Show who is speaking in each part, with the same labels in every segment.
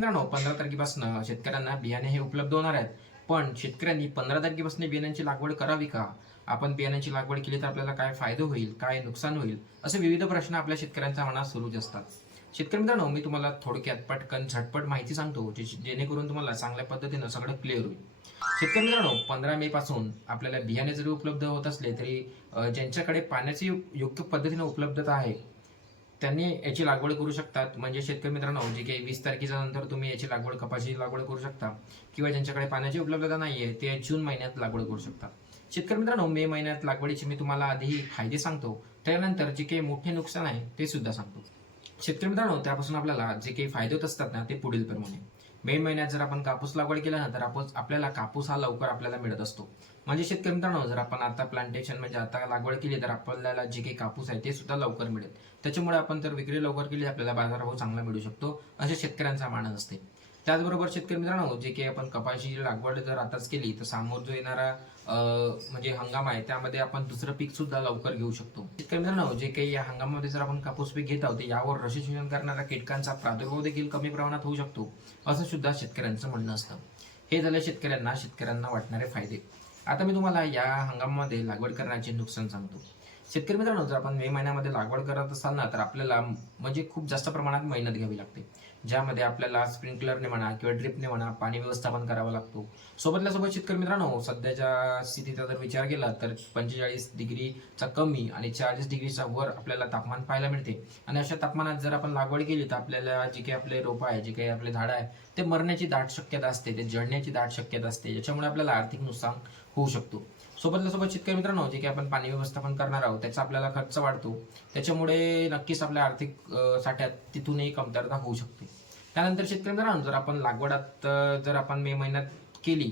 Speaker 1: मित्रांनो पंधरा तारखेपासून शेतकऱ्यांना बियाणे हे उपलब्ध होणार आहेत. पण शेतकऱ्यांनी पंधरा तारखेपासून बियाण्यांची लागवड करावी का? आपण बियाण्यांची लागवड केली तर आपल्याला काय फायदा होईल काय नुकसान होईल? असे विविध प्रश्न आपल्या शेतकऱ्यांच्या मनात सुरूच असतात. शेतकरी मित्रांनो मी तुम्हाला थोडक्यात पटकन झटपट माहिती सांगतो जे- जेणेकरून तुम्हाला चांगल्या पद्धतीनं सगळं क्लिअर होईल. शेतकरी मित्रांनो पंधरा मे पासून आपल्याला बियाणे जरी उपलब्ध होत असले तरी ज्यांच्याकडे पाण्याची योग्य पद्धतीने उपलब्धता आहे त्यांनी याची लागवड करू शकतात. म्हणजे शेतकरी मित्रांनो जे काही वीस तारखेच्या नंतर तुम्ही याची लागवड कपाशीची लागवड करू शकता किंवा ज्यांच्याकडे पाण्याची उपलब्धता नाही आहे ते जून महिन्यात लागवड करू शकता. शेतकरी मित्रांनो मे महिन्यात लागवडीचे मी तुम्हाला आधी फायदे सांगतो. त्यानंतर जे काही मोठे नुकसान आहे ते सुद्धा सांगतो. शेतकरी मित्रांनो त्यापासून आपल्याला जे काही फायदे होत असतात ना ते पुढील प्रमाणे मे महिन्यात जर आपण कापूस लागवड केला ना तर आपण आपल्याला कापूस हा लवकर आपल्याला मिळत असतो. म्हणजे शेतकरी मित्रांनो जर आपण आता प्लांटेशन म्हणजे आता लागवड केली तर आपल्याला जे काही कापूस आहे ते सुद्धा लवकर मिळेल. त्याच्यामुळे आपण जर विक्री लवकर केली आपल्याला बाजारभाव चांगला मिळू शकतो असे शेतकऱ्यांचा मानस असते. त्याचबरोबर शेतकरी मित्रांनो जे काही आपण कपाशी लागवड जर आताच केली तर समोर जो येणारा म्हणजे हंगाम आहे त्यामध्ये आपण दुसरं पीक सुद्धा लवकर घेऊ शकतो. शेतकरी मित्रांनो जे काही या हंगामामध्ये जर आपण कापूस पीक घेत आहोत यावर रसिशोषण करणाऱ्या कीटकांचा प्रादुर्भाव देखील कमी प्रमाणात होऊ शकतो असं सुद्धा शेतकऱ्यांचं म्हणणं असतं. हे झाले शेतकऱ्यांना शेतकऱ्यांना वाटणारे फायदे. आता मी तुम्हाला या हंगामामध्ये लागवड करण्याचे नुकसान सांगतो. शेतकरी मित्रांनो जर आपण मे महिन्यामध्ये लागवड करत असाल ना तर आपल्याला म्हणजे खूप जास्त प्रमाणात मेहनत घ्यावी लागते. ज्यामध्ये आपल्याला स्प्रिंकलरने म्हणा किंवा ड्रिपने म्हणा पाणी व्यवस्थापन करावं लागतो. सोबतल्या सोबत शेतकरी मित्रांनो सध्याच्या स्थितीचा जर विचार केला तर पंचेचाळीस डिग्रीचा कमी आणि चाळीस डिग्रीचा वर आपल्याला तापमान पाहायला मिळते. आणि अशा तापमानात जर आपण लागवड केली तर आपल्याला जे काही आपले रोपं आहे जे काही आपले झाडं आहे ते मरण्याची दाट शक्यता असते ते जळण्याची दाट शक्यता असते ज्याच्यामुळे आपल्याला आर्थिक नुकसान होऊ शकतो. सोबतल्या सोबत शेतकरी मित्रांनो जे काही आपण पाणी व्यवस्थापन करणार आहोत त्याचा आपल्याला खर्च वाढतो. त्याच्यामुळे नक्कीच आपल्या आर्थिक साठ्यात तिथूनही कमतरता होऊ शकते. त्यानंतर शेतकरी मित्रांनो जर आपण लागवडात जर आपण मे महिन्यात केली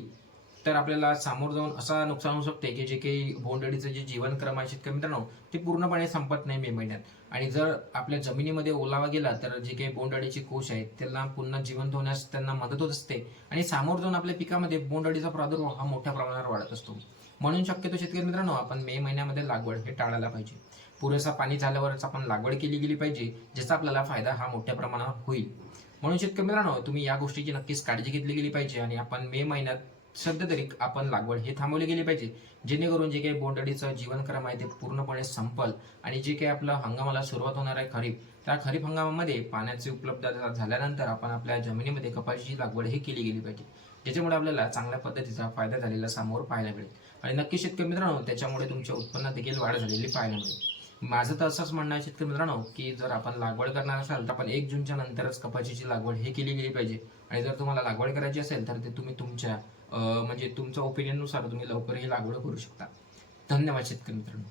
Speaker 1: तर आपल्याला सामोर जाऊन असा नुकसान होऊ शकते की जे काही बोंडअळीचं जे जीवनक्रम आहे शेतकरी मित्रांनो ते पूर्णपणे संपत नाही मे महिन्यात. आणि जर आपल्या जमिनीमध्ये ओलावा गेला तर जे काही बोंडअळीचे कोश आहेत त्यांना पुन्हा जिवंत होण्यास त्यांना मदत होत असते. आणि सामोर जाऊन आपल्या पिकामध्ये बोंडअळीचा प्रादुर्भाव हा मोठ्या प्रमाणावर वाढत असतो. म्हणून शक्यतो शेतकरी मित्रांनो आपण मे महिन्यामध्ये लागवड हे टाळायला पाहिजे. पुरेसा पाणी झाल्यावरच आपण लागवड केली गेली पाहिजे ज्याचा आपल्याला फायदा हा मोठ्या प्रमाणावर होईल. म्हणून शेतकरी मित्रांनो तुम्ही या गोष्टीची नक्कीच काळजी घेतली गेली पाहिजे आणि आपण मे महिन्यात सध्या तरी आपण लागवड हे थांबवली गेली पाहिजे जेणेकरून जे काही बोंडअळीचं जीवनक्रम आहे ते पूर्णपणे संपल आणि जे काही आपलं हंगामाला सुरुवात होणार आहे खरीप त्या खरीप हंगामामध्ये पाण्याची उपलब्धता झाल्यानंतर आपण आपल्या जमिनीमध्ये कपाशीची लागवड ही केली गेली पाहिजे. ज्याच्यामुळे आपल्याला चांगल्या पद्धतीचा फायदा झालेला समोर पाहायला मिळेल. आणि नक्की शेतकरी मित्रांनो त्याच्यामुळे तुमच्या उत्पन्नात देखील वाढ झालेली पाहायला मिळेल. माझं तर असंच म्हणणं आहे शेतकरी मित्रांनो की जर आपण लागवड करणार असाल तर आपण एक जूनच्या नंतरच कपाशीची लागवड हे केली गेली पाहिजे. आणि जर तुम्हाला लागवड करायची असेल तर ते तुम्ही तुमच्या म्हणजे तुमच्या ओपिनियननुसार तुम्ही लवकर ही लागवड करू शकता. धन्यवाद शेतकरी मित्रांनो.